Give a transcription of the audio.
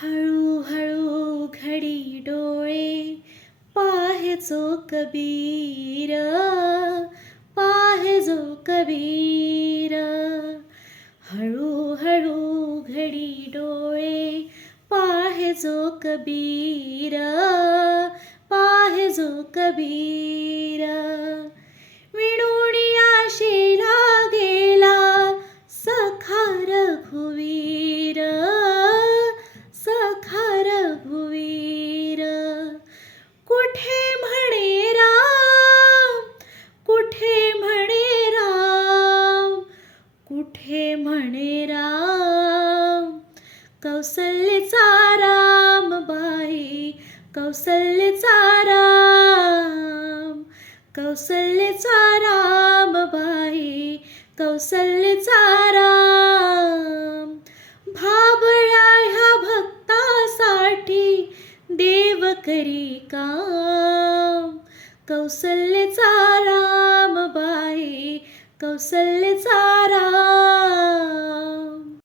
हळूहळू घडी डोळे पाहेजो कबीर, पाहेजो कबीर. हळूहळू घडी डोळे पाहेजो कबीर, पाहेजो कबीर. विणुनियाशी लागेला सखा रघुवीर, सखा रघुवीर. कुठे म्हणे राम, कुठे म्हणे राम, कुठे म्हणे राम. कौसल्याचा राम बाई, कौसल्याचा राम, कौसल्याचा राम बाई, कौसल्याचा राम. भाबळ्या ह्या भक्तासाठी देव करी काम. कौसल्याचा राम बाई, कौसल्याचा राम.